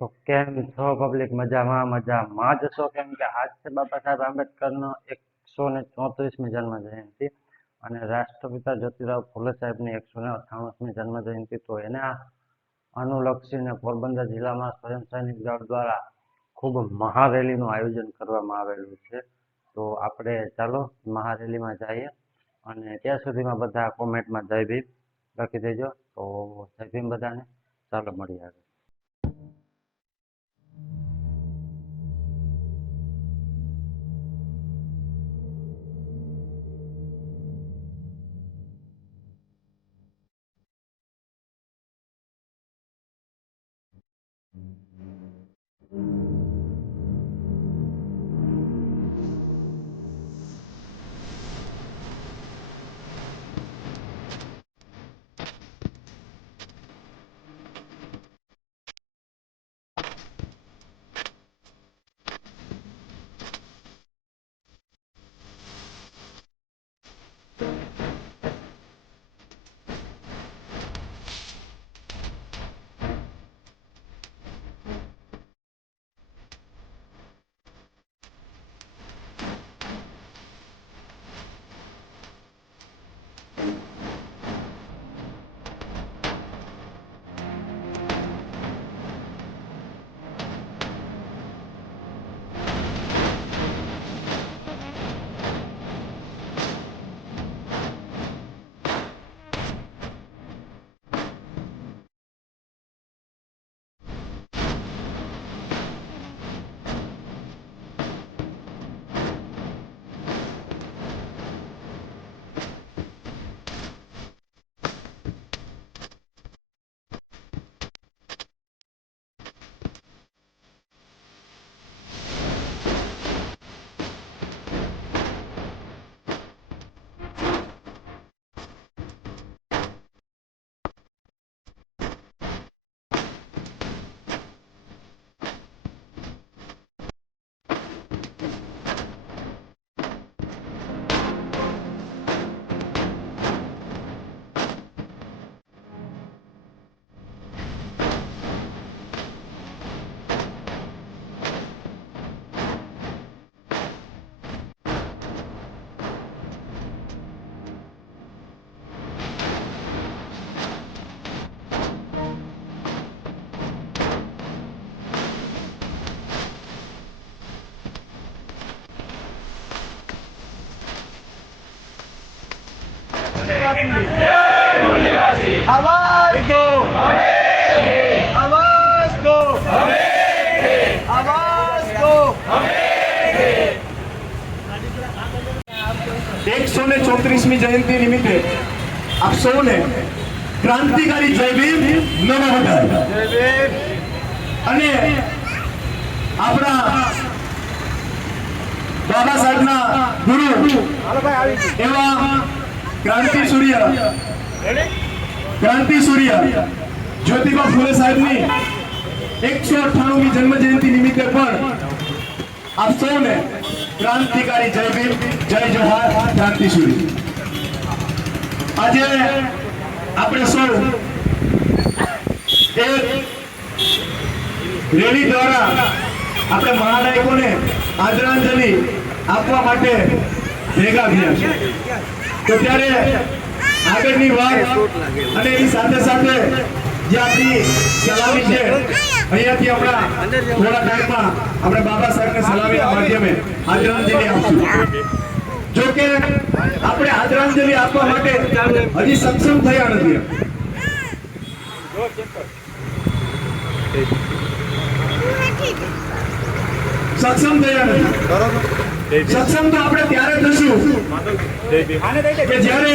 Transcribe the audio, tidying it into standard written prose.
તો કેમ છો પબ્લિક? મજામાં જ છો? કેમ કે આજ છે બાબા સાહેબ આંબેડકરનો 134મી જન્મ જયંતિ અને રાષ્ટ્રપિતા જ્યોતિરાવ ફૂલે સાહેબની 198મી જન્મ જયંતિ. તો એને અનુલક્ષીને પોરબંદર જિલ્લામાં સ્વયં સૈનિક દળ દ્વારા ખૂબ મહારેલીનું આયોજન કરવામાં આવેલું છે. તો આપણે ચાલો મહારેલીમાં જઈએ અને ત્યાં સુધીમાં બધા કોમેન્ટમાં જય ભીમ લખી દેજો. તો જય ભીમ બધાને. ચાલો મળીએ આગળ. आवाज दो, आवाज दो, आवाज दो। 134મી જયંતિ નિમિત્તે આપ સૌને ક્રાંતિકારી જય ભીમ નમો બધાય. અને આપણા બાબા સાહેબના ગુરુ એવા ક્રાંતિ સૂર્ય જ્યોતિબા ફૂલે સાહેબની 198મી જન્મ જયંતિ નિમિત્તે પણ આપ સૌને ક્રાંતિકારી જય ભીમ, જય જોહાર, ક્રાંતિ સૂર્ય. આજે આપણે સૌ એક રેલી દ્વારા આપણે મહાનાયકોને આદરાંજલિ આપવા માટે ભેગા થયા છે. તો ત્યારે આગળની વાત અને એની સાથે સાથે જે આપણી સલામી છે અહીંયાથી આપણા થોડા ટાઈમમાં આપણે બાબા સાહેબને સલામીના માધ્યમે આદરાંજલિ આપશું. જો કે આપણે આદરાંજલિ આપવા માટે હજી સક્ષમ થયા નથી. સક્ષમ તો આપણે ત્યારે થશું કે જ્યારે